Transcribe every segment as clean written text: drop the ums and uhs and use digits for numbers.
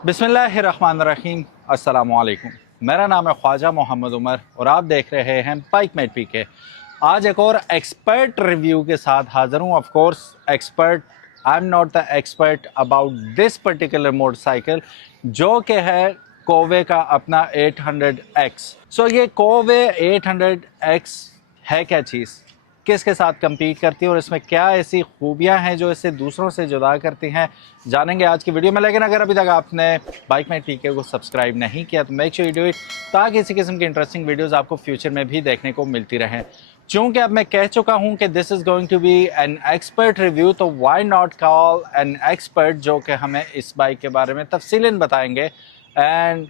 बिस्मिल्लाहिर्रहमानिर्रहीम, अस्सलामुअलैकुम। मेरा नाम है ख्वाजा मोहम्मद उमर और आप देख रहे हैं बाइकमेट पीके। आज एक और एक्सपर्ट रिव्यू के साथ हाज़िर हूँ। Of course expert, I am not the expert about this particular motorcycle, जो कि है कोवे का अपना 800X। सो ये कोवे 800X है क्या चीज़, किसके साथ compete करती है और इसमें क्या ऐसी खूबियां हैं जो इसे दूसरों से जुदा करती हैं, जानेंगे आज की वीडियो में। लेकिन अगर अभी तक आपने बाइकमेट पीके को सब्सक्राइब नहीं किया तो make sure you do it, ताकि इसी किस्म की इंटरेस्टिंग वीडियोस आपको फ्यूचर में भी देखने को मिलती रहें। चूँकि अब मैं कह चुका हूँ कि this is going to be an expert review, तो why not call an expert जो कि हमें इस बाइक के बारे में तफसीलन बताएंगे। And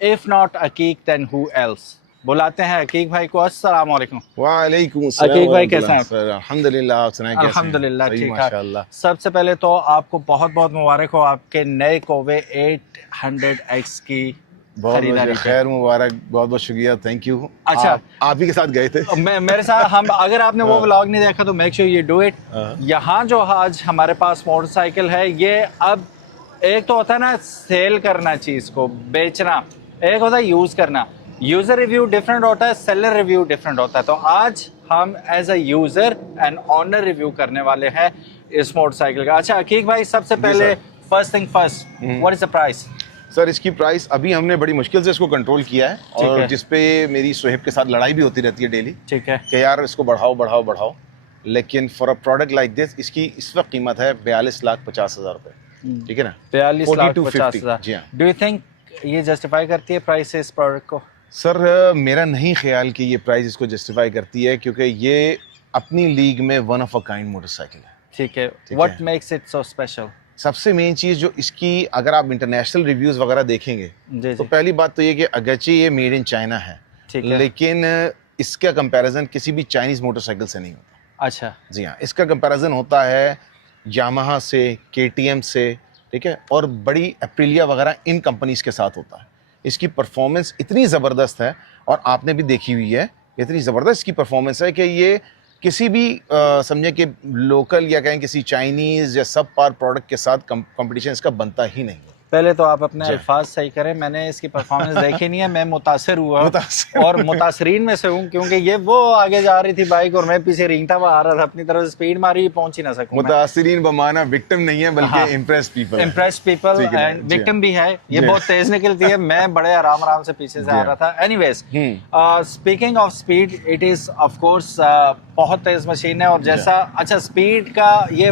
if not Aqeeq then who else. बुलाते हैं अकीक भाई को। अस्सलाम वालेकुम। वालेकुम अस्सलाम। अकीक भाई कैसे हैं? अल्हम्दुलिल्लाह, आप सुनाएं कैसे हैं? अल्हम्दुलिल्लाह ठीक ठाक। माशाल्लाह। सबसे पहले तो आपको बहुत बहुत मुबारक हो आपके नए कोवे 800X की बहुत खरीदारी बहुत पे। खैर मुबारक, बहुत बहुत शुक्रिया, थैंक यू। अच्छा। आप ही के साथ गए थे। मेरे साथ हम, अगर आपने वो व्लॉग नहीं देखा तो make sure you do it. यहाँ जो आज हमारे पास मोटरसाइकिल है, ये अब एक तो होता है ना सेल करना, चीज़ को बेचना, एक होता है यूज़ करना। यूज़र रिव्यू डिफरेंट होता है, सेलर रिव्यू डिफरेंट होता है। तो आज हम as a user and owner review करने वाले हैं इस मोटरसाइकिल का। अच्छा अकीक भाई, सबसे पहले first thing first, what is the price? Sir इसकी प्राइस अभी हमने बड़ी मुश्किल से इसको कंट्रोल किया है, और है। जिसपे मेरी सुहेब के साथ लड़ाई भी होती रहती है डेली, ठीक है कि यार इसको बढ़ाओ बढ़ाओ बढ़ाओ। लेकिन for a product like this इसकी इस वक्त कीमत है 42,50,000 रुपये। ठीक है ना, 42,50,000। जी हाँ। डू यू थिंक ये जस्टिफाई करती है प्राइस इस प्रोडक्ट को? सर मेरा नहीं ख्याल कि ये प्राइस इसको जस्टिफाई करती है, क्योंकि ये अपनी लीग में one of a kind motorcycle है। ठीक है, what makes it so special? सबसे मेन चीज़ जो इसकी, अगर आप इंटरनेशनल रिव्यूज़ वगैरह देखेंगे जी तो जी, पहली बात तो ये कि अगरचे ये मेड इन चाइना है, ठीक है। लेकिन इसका कंपैरिजन किसी भी चाइनीज़ मोटरसाइकिल से नहीं होता। अच्छा, जी हाँ, इसका कंपैरिजन होता है यामाहा से, केटीएम से, ठीक है, और बड़ी एप्रिलिया वगैरह इन कंपनीज़ के साथ होता है। इसकी परफॉर्मेंस इतनी ज़बरदस्त है, और आपने भी देखी हुई है, इतनी ज़बरदस्त इसकी परफॉर्मेंस है कि ये किसी भी समझे कि लोकल या कहें किसी चाइनीज़ या सब पार प्रोडक्ट के साथ कंपटीशन इसका बनता ही नहीं है। पहले तो आप अपने अल्फाज सही करें, मैंने इसकी परफॉर्मेंस देखी नहीं है, मैं मुतासिर हुआ और मुतासरीन में से हूँ, क्योंकि ये वो आगे जा रही थी बाइक और मैं पीछे रेंगता हुआ आ रहा था, अपनी तरफ से स्पीड मारी, पहुंच ही ना सकूं। मुतासरीन बमाना विक्टिम नहीं है, बल्कि impressed people. Impressed people and victim भी है। ये बहुत तेज निकलती है, मैं बड़े आराम आराम से पीछे से आ रहा था। Anyways, speaking of speed, it is of course बहुत तेज मशीन है। और जैसा, अच्छा स्पीड का ये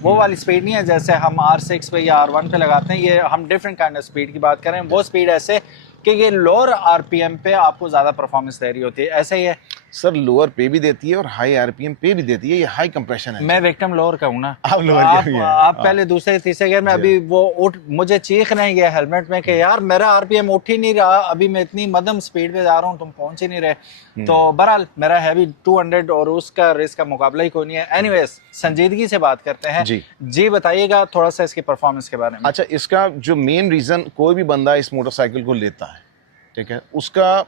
वो वाली स्पीड नहीं है जैसे हम R6 पे या R1 पे लगाते हैं, ये हम डिफरेंट काइंड ऑफ स्पीड की बात करें। वो स्पीड ऐसे कि ये लोअर आरपीएम पे आपको ज़्यादा परफॉर्मेंस दे रही होती है, ऐसे ही है? सर लोअर पे भी देती है और हाई आरपीएम पे भी देती है, ये हाई कंप्रेशन है। मैं विक्टिम लोअर का हूँ ना। आप लोअर के हैं। आप पहले दूसरे तीसरे गियर में, अभी वो उठ, मुझे चीख नहीं गया हेलमेट में कि यार मेरा आरपीएम उठ ही नहीं रहा, अभी मैं इतनी मध्यम स्पीड पे जा रहा हूँ, तुम पहुंच ही नहीं रहे। तो बहरहाल मेरा है भी 200 और उसका रेस का मुकाबला ही कोई नहीं है। एनीवेज, संजीदगी से बात करते हैं। जी बताइएगा थोड़ा सा इसकी परफॉर्मेंस के बारे में। अच्छा, इसका जो मेन रीज़न कोई भी बंदा इस मोटरसाइकिल को लेता है, ठीक है, उसका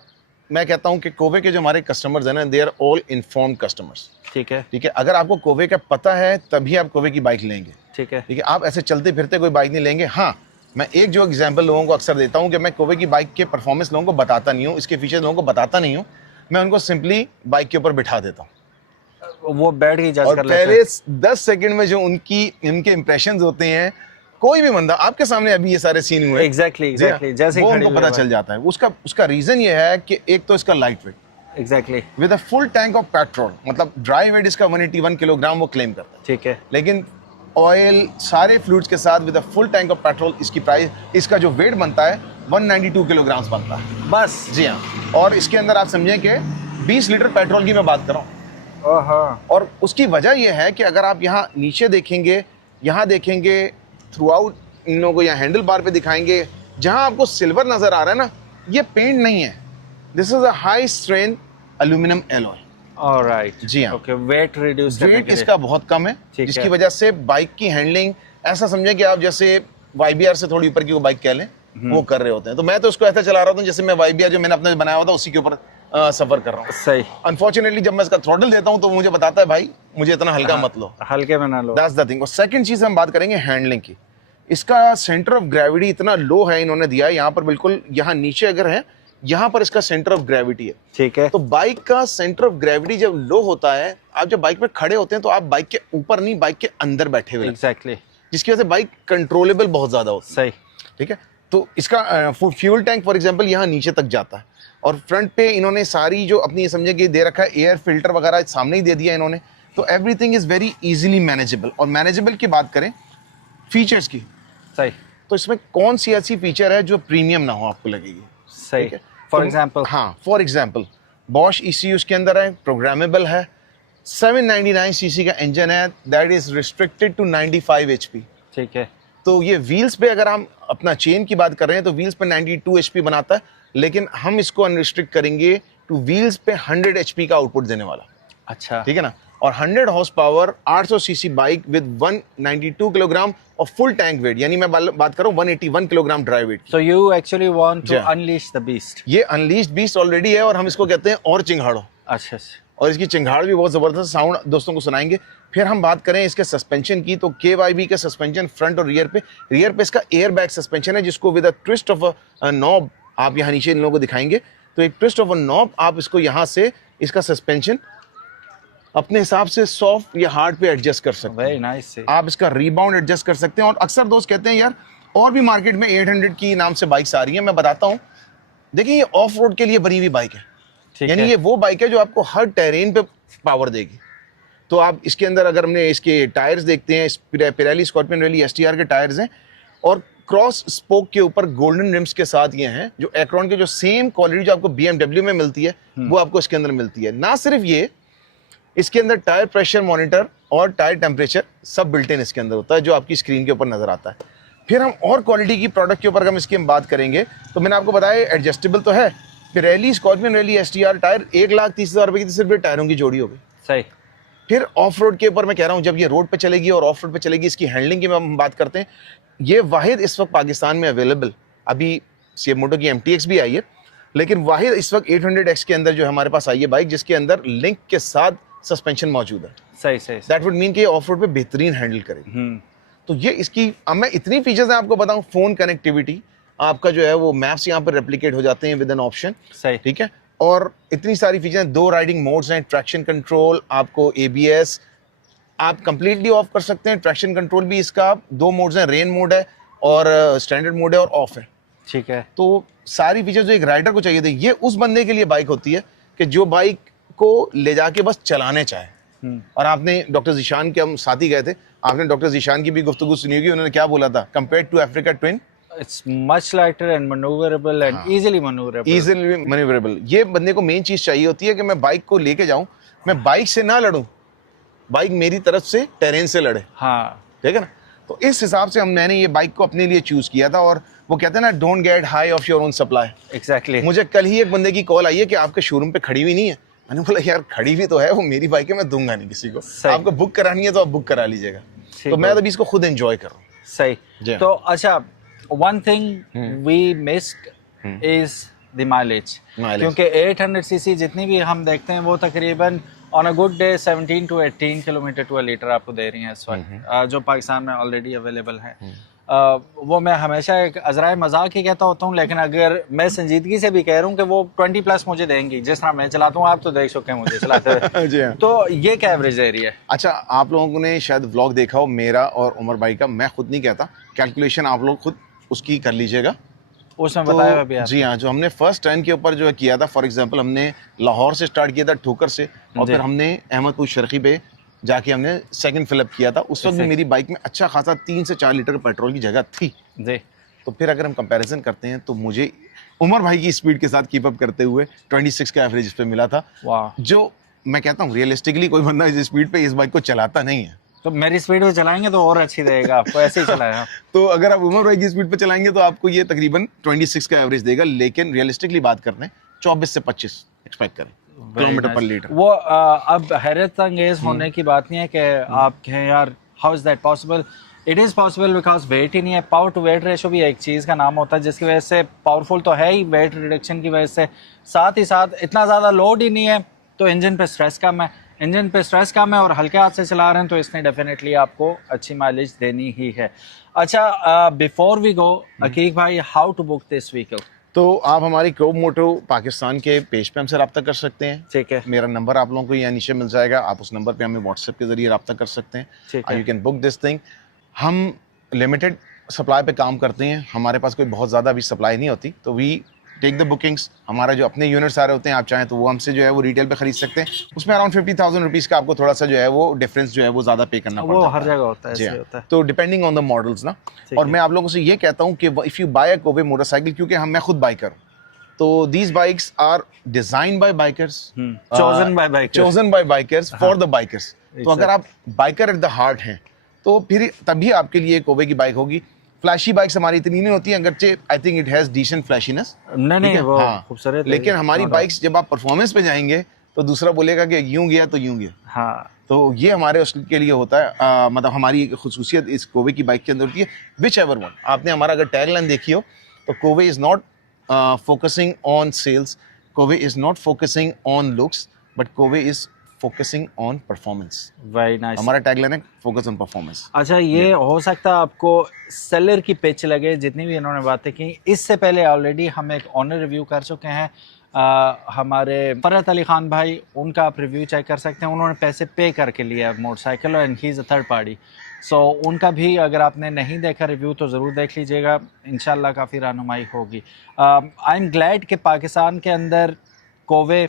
मैं कहता हूं कि कोवे के जो हमारे कस्टमर्स हैं ना, they are all informed customers. ठीक है, ठीक है, अगर आपको कोवे का पता है तभी आप कोवे की बाइक लेंगे। ठीक है, ठीक है, आप ऐसे चलते फिरते कोई बाइक नहीं लेंगे। हाँ, मैं एक जो एग्जांपल लोगों को अक्सर देता हूं कि मैं कोवे की बाइक के परफॉर्मेंस लोगों को बताता नहीं हूं, इसके फीचर्स लोगों को बताता नहीं हूं, मैं उनको सिंपली बाइक के ऊपर बिठा देता हूँ, वो बैठ के जज और कर लेते हैं। पहले 10 सेकंड में जो इनके इंप्रेशंस होते हैं, कोई भी बंदा, आपके सामने अभी ये सारे सीन हुए, एग्जैक्टली जैसे वो उनको पता चल जाता है। उसका रीजन ये है कि एक तो इसका light weight, exactly with a full tank of petrol, मतलब ड्राई वेट इसका 181 किलोग्राम वो क्लेम करता है, ठीक है, लेकिन ऑयल सारे फ्लूइड्स के साथ with a full tank of petrol इसकी प्राइस, इसका जो वेट बनता है 192 किलोग्राम्स बनता है बस। जी हाँ। और इसके अंदर आप समझें कि 20 लीटर पेट्रोल की मैं बात कर रहा हूँ, और उसकी वजह यह है कि अगर आप यहाँ नीचे देखेंगे, यहाँ देखेंगे, थ्रू आउट इन लोगों को यहाँ हैंडल बार पे दिखाएंगे, जहाँ आपको सिल्वर नजर आ रहा है ना, ये पेंट नहीं है, this is a high strength aluminium alloy. Alright, जी हाँ, ओके, वेट रिड्यूस करने वेट के लिए। इसका बहुत कम है, जिसकी वजह से बाइक की हैंडलिंग, ऐसा समझें कि आप जैसे YBR से थोड़ी ऊपर की वो बाइक कह लें, वो कर रहे होते हैं। तो मैं तो उसको ऐसा चला रहा हूँ जैसे मैं YBR जो मैंने अपने बनाया हुआ था उसी के ऊपर सफर कर रहा हूँ। सही। अनफॉर्चुनेटली जब मैं इसका थ्रॉटल देता हूँ तो मुझे बताता है भाई मुझे इतना हल्का मत लो, हल्के में ना लो। That's the thing. और सेकंड चीज हम बात करेंगे हैंडलिंग की। इसका सेंटर ऑफ ग्रेविटी इतना लो है, इन्होंने दिया है यहाँ पर, बिल्कुल यहाँ नीचे अगर है, यहाँ पर इसका सेंटर ऑफ ग्रेविटी है। ठीक है। तो बाइक का सेंटर ऑफ ग्रेविटी जब लो होता है, आप जब बाइक पे खड़े होते हैं तो आप बाइक के ऊपर नहीं, बाइक के अंदर बैठे हुए, एग्जैक्टली, जिसकी वजह से बाइक कंट्रोलेबल बहुत ज्यादा होती है। सही। ठीक है, तो इसका फ्यूल टैंक फॉर एग्जांपल यहाँ नीचे तक जाता है, और फ्रंट पे इन्होंने सारी जो अपनी समझे कि दे रखा है, एयर फिल्टर वगैरह सामने ही दे दिया इन्होंने, तो everything is very easily manageable. और मैनेजेबल की बात करें फीचर्स की, सही। तो इसमें कौन सी ऐसी फीचर है जो प्रीमियम ना हो आपको लगेगी? सही। ठीक है, फॉर तो- एग्जांपल, हाँ, फॉर एग्जांपल बॉश ECU उसके अंदर है, प्रोग्रामेबल है, 799 सीसी का इंजन है, that is restricted to 95 HP। ठीक है। तो ये व्हील्स पे अगर हम अपना चेन की बात कर रहे हैं तो व्हील्स पे 92 HP बनाता है, लेकिन हम इसको अनरिस्ट्रिक्ट करेंगे टू व्हील्स पे 100 HP का आउटपुट देने वाला। अच्छा, ठीक है ना, और 100 horse power 800 CC bike with 192 kilogram और फुल टैंक वेट, यानी मैं बात कर रहा हूँ 181 kilogram dry weight. So you actually want to Yeah. Unleash the beast. ये अनलीस्ड बीस्ट ऑलरेडी है, और हम इसको कहते हैं और चिंगाड़ो, अच्छा, और इसकी चिंगाड़ भी बहुत जबरदस्त साउंड दोस्तों को सुनाएंगे। फिर हम बात करें इसके सस्पेंशन की, तो KYB का सस्पेंशन फ्रंट और रियर पे इसका एयर बैग सस्पेंशन है, जिसको with a twist of a knob, आप यहाँ नीचे इन लोगों को दिखाएंगे, तो एक ट्विस्ट ऑफ अ नॉब आप इसको यहाँ से इसका सस्पेंशन अपने हिसाब से सॉफ्ट या हार्ड पे एडजस्ट कर सकते हैं। Very nice. आप इसका रिबाउंड एडजस्ट कर सकते हैं। और अक्सर दोस्त कहते हैं यार और भी मार्केट में 800 की नाम से बाइक्स आ रही हैं, मैं बताता हूँ, देखिए ये ऑफ रोड के लिए बनी हुई बाइक है, ठीक यानी है। ये वो बाइक है जो आपको हर टेरेन पे पावर देगी। तो आप इसके अंदर अगर हमने इसके टायर्स देखते हैं, पिरेली स्कॉर्पियन रैली STR के टायर्स हैं, और क्रॉस स्पोक के ऊपर गोल्डन रिम्स के साथ ये हैं, जो एक्रोन के जो सेम क्वालिटी जो आपको BMW में मिलती है वो आपको इसके अंदर मिलती है। ना सिर्फ ये, इसके अंदर टायर प्रेशर मॉनिटर और टायर टेम्परेचर सब बिल्ट इन इसके अंदर होता है, जो आपकी स्क्रीन के ऊपर नजर आता है। फिर हम और क्वालिटी की प्रोडक्ट के ऊपर हम इसकी बात करेंगे, तो मैंने आपको बताया एडजस्टेबल तो है। Pirelli scorpion rally STR tyre 1,30,000 रुपए की सिर्फ टायरों की जोड़ी हो गई। सही। फिर ऑफ रोड के ऊपर मैं कह रहा हूँ, जब ये रोड पे चलेगी और ऑफ रोड पे चलेगी, इसकी हैंडलिंग की हम बात करते हैं, ये वाहिद इस वक्त पाकिस्तान में अवेलेबल, अभी मोटो की MTX भी आई है, लेकिन वाहिद इस वक्त 800X के अंदर जो हमारे पास आई है बाइक, जिसके अंदर लिंक के साथ सस्पेंशन मौजूद है। सही सही। दैट वुड मीन कि ऑफ रोड पे बेहतरीन हैंडल करेगी। तो ये इसकी, अब मैं इतनी फीचर्स हैं आपको बताऊं, फोन कनेक्टिविटी आपका जो है वो मैप्स यहाँ पर रेप्लिकेट हो जाते हैं विद एन ऑप्शन। सही। ठीक है, और इतनी सारी फीचर, 2 राइडिंग मोड्स हैं, ट्रैक्शन कंट्रोल, आपको ABS आप कंप्लीटली ऑफ कर सकते हैं, ट्रैक्शन कंट्रोल भी इसका 2 मोड्स हैं, रेन मोड है और स्टैंडर्ड मोड है और ऑफ है। ठीक है। तो सारी फीचर जो एक राइडर को चाहिए थे, ये उस बंदे के लिए बाइक होती है कि जो बाइक को ले जाके बस चलाने चाहे। और आपने डॉक्टर जीशान के, हम साथ ही गए थे, आपने डॉक्टर जीशान की भी गुफ्तगू सुनी होगी, उन्होंने क्या बोला था, compare to Africa twin It's much lighter and maneuverable and easily maneuverable. Easily manoeuvrable. ये बंदे को मेन चीज चाहिए होती है कि मैं बाइक को लेके जाऊं, मैं बाइक से ना लड़ूं, बाइक मेरी तरफ से टेरेन से लड़े। हाँ, ठीक है ना, तो इस हिसाब से मैंने ये बाइक को अपने लिए चूज किया था। और वो कहते हैं ना, don't get high of your own supply. exactly. मुझे कल ही एक बंदे की कॉल आई है कि आपके शोरूम पे खड़ी हुई नहीं है। मैंने बोला यार खड़ी हुई तो है, वो मेरी बाइक है, मैं दूंगा नहीं किसी को, सही। आपको बुक करानी है तो आप बुक करा लीजिएगा। ठीक तो मैं है। तो अभी इसको खुद एंजॉय कर रहा हूँ। सही। जी। तो अच्छा, one thing we missed is the mileage. Mileage. क्योंकि 800 सीसी जितनी भी हम देखते हैं वो तकरीबन on a good day 17 to 18 kilometre two litre आपको दे रही हैं इस वक्त, जो पाकिस्तान में ऑलरेडी अवेलेबल है। वो मैं हमेशा एक अजराए मजाक ही कहता होता हूँ, लेकिन अगर मैं संजीदगी से भी कह रहा हूँ कि वो 20+ मुझे देंगी, जिस तरह मैं चलाता हूँ, आप तो देख चुके हैं मुझे चलाते हुए। जी हाँ। तो ये क्या एवरेज एरिया है? अच्छा, आप लोगों ने शायद व्लॉग देखा हो मेरा और उमर भाई का, मैं खुद नहीं कहता, कैलकुलेशन आप लोग खुद उसकी कर लीजिएगा। उसमें बताया हुआ भी तो है। जी हाँ, जो हमने फर्स्ट टर्न के ऊपर जो है किया था, फॉर एग्जांपल हमने लाहौर से स्टार्ट किया था, ठोकर से, और जी। फिर हमने अहमदपुर शर्की पे जाके हमने सेकंड फिलअप किया था। उस वक्त भी मेरी बाइक में अच्छा खासा 3 से 4 लीटर पेट्रोल की जगह थी। जी। तो फिर अगर हम कंपैरिजन करते हैं तो मुझे उमर भाई की स्पीड के साथ कीप अप करते हुए 26 का एवरेज इस पे मिला था। वाह। जो मैं कहता हूँ रियलिस्टिकली कोई बंदा इस स्पीड पे इस बाइक को चलाता नहीं है। तो मेरी स्पीड पे चलाएंगे तो और अच्छी रहेगा, आपको ऐसे ही चलाया। तो अगर आप उमर भाई की स्पीड पे चलाएंगे तो आपको ये तकरीबन 26 का एवरेज देगा, लेकिन रियलिस्टिकली बात करते हैं 24 से 25 एक्सपेक्ट करें किलोमीटर पर लीटर। वो अब हैरत अंगेज होने की बात नहीं है कि आप कहें यार how is that possible. It is possible because weight ही नहीं है। पावर टू वेट रेशो भी एक चीज़ का नाम होता है, जिसकी वजह से पावरफुल तो है ही वेट रिडक्शन की वजह से, साथ ही साथ इतना ज़्यादा लोड ही नहीं है तो इंजन पे स्ट्रेस कम है। इंजन पे स्ट्रेस कम है और हल्के हाथ से चला रहे हैं तो इसने डेफिनेटली आपको अच्छी माइलेज देनी ही है। अच्छा, बिफोर वी गो अकीक भाई, how to book this vehicle? तो आप हमारी क्रोब मोटो पाकिस्तान के पेज पे हमसे रब्ता कर सकते हैं। ठीक है, मेरा नंबर आप लोगों को यहाँ नीचे मिल जाएगा, आप उस नंबर पे हमें व्हाट्सएप के जरिए रब्ता कर सकते हैं। ठीक है। You can book this thing. हम लिमिटेड सप्लाई पे काम करते हैं, हमारे पास कोई बहुत ज़्यादा अभी सप्लाई नहीं होती, तो वी टेक द बुकिंग्स। हमारा जो अपने यूनिट्स आ रहे होते हैं, आप चाहें तो वो हमसे जो है वो रिटेल पे खरीद सकते हैं। उसमें अराउंड 50,000 रुपीज़ का आपको थोड़ा सा जो है वो डिफरेंस जो है वो ज़्यादा पे करना वो पड़ता हर जगह होता है, जी ऐसे हाँ। होता है। तो डिपेंडिंग ऑन द मॉडल्स ना। और मैं आप लोगों से ये कहता हूँ कि if you buy a Kove motorcycle, क्योंकि मैं खुद बाइकर हूँ, तो these bikes are designed by bikers, chosen by bikers, chosen by bikers for the bikers। तो अगर आप बाइकर एट द हार्ट हैं तो फिर तभी आपके लिए कोबे की बाइक होगी। फ्लैशी बाइक्स हमारी इतनी नहीं होती, अगरचे I think it has decent flashiness, नहीं वो हाँ, खूबसूरत है, लेकिन हमारी not बाइक्स जब आप परफॉर्मेंस पे जाएंगे तो दूसरा बोलेगा कि यूं गया तो यूं गया। हाँ, तो ये हमारे उसके लिए होता है, मतलब हमारी एक खुसूसियत इस कोवे की बाइक के अंदर होती है। विच एवर वन, आपने हमारा अगर टैगलाइन देखी हो तो Kove is not focusing on sales, Kobe is not focusing on looks, but Kobe is focusing on performance। Very nice. हमारा टैगलाइन है फोकस ऑन परफॉर्मेंस। अच्छा, ये हो सकता है आपको सेलर की पिच लगे, जितनी भी इन्होंने बातें की। इससे पहले ऑलरेडी हम एक ऑनर रिव्यू कर चुके हैं, हमारे फरहत अली खान भाई, उनका आप रिव्यू चेक कर सकते हैं। उन्होंने पैसे पे करके लिया motorcycle, and he is a third party. So उनका भी अगर आपने नहीं देखा रिव्यू तो ज़रूर देख लीजिएगा, इंशाल्लाह काफ़ी रहनुमाई होगी। आई एम ग्लैड कि पाकिस्तान के अंदर कोवे,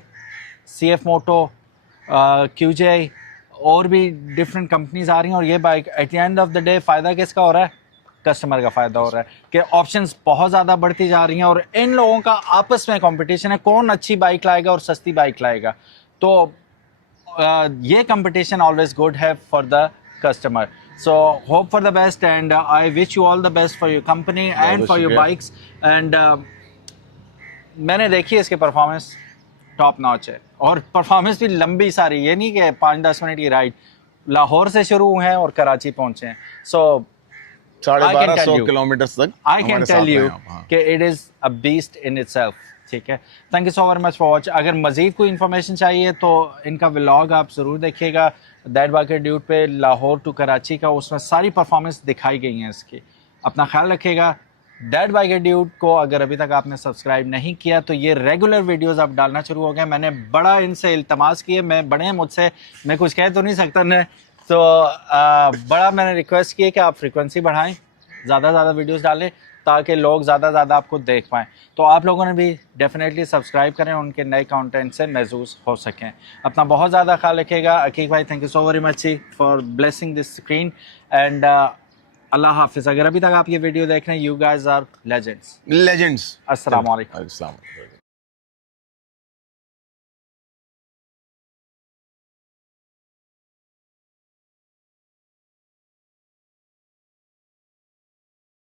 CF मोटो, QJ और भी डिफरेंट कंपनीज आ रही हैं, और ये bike at the end of the day फ़ायदा किसका हो रहा है? कस्टमर का फ़ायदा हो रहा है कि ऑप्शंस बहुत ज़्यादा बढ़ती जा रही हैं, और इन लोगों का आपस में कंपटीशन है कौन अच्छी बाइक लाएगा और सस्ती बाइक लाएगा। तो ये कंपटीशन ऑलवेज गुड है for the customer. So hope for the best, and I wish you all the best for your company and for your bikes. And मैंने देखी है इसकी परफॉर्मेंस टॉप नॉच है, और परफॉर्मेंस भी लंबी सारी, ये नहीं कि 5-10 मिनट की राइड, लाहौर से शुरू हैं और कराची पहुंचे हैं। सो 1250 किलोमीटर तक आई कैन टेल यू कि it is a beast in itself. ठीक है, thank you so very much for watch. अगर मजीद कोई इन्फॉर्मेशन चाहिए तो इनका व्लॉग आप ज़रूर देखिएगा, दैट बाइकर ड्यूड पे लाहौर टू कराची का, उसमें सारी परफॉर्मेंस दिखाई गई हैं इसकी। अपना ख्याल रखिएगा। दैट बाइकर ड्यूड को अगर अभी तक आपने सब्सक्राइब नहीं किया तो ये रेगुलर वीडियोस आप डालना शुरू हो गए। मैंने बड़ा इनसे इल्तमास किए, मैं बड़े हैं मुझसे, मैं कुछ कह तो नहीं सकता ने, तो बड़ा मैंने रिक्वेस्ट की है कि आप फ्रीक्वेंसी बढ़ाएं, ज़्यादा वीडियोस डालें ताकि लोग ज़्यादा आपको देख पाएँ। तो आप लोगों ने भी डेफिनेटली सब्सक्राइब करें, उनके नए कंटेंट से महसूस हो सकें। अपना बहुत ज़्यादा ख्याल रखिएगा। अकीक भाई, thank you so very much for blessing this screen, and अल्लाह हाफिज़। अगर अभी तक आप ये वीडियो देख रहे हैं, you guys are legends. Legends. अस्सलाम वालेकुम। अस्सलाम वालेकुम।